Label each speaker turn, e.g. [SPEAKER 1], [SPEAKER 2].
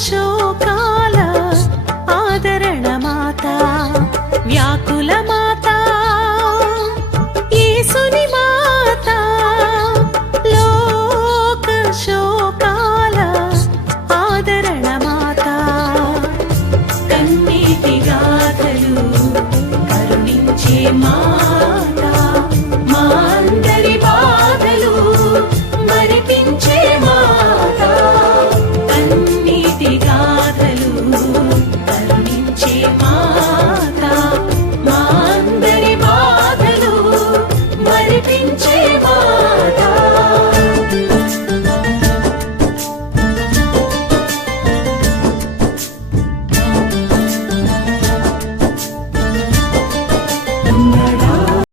[SPEAKER 1] శోకాల ఆదరణ మాత వ్యాకుల మాత ఏసుని మాత లోక శోకాల ఆదరణ మాత. కన్నీటి గాథలు కరుణించే మా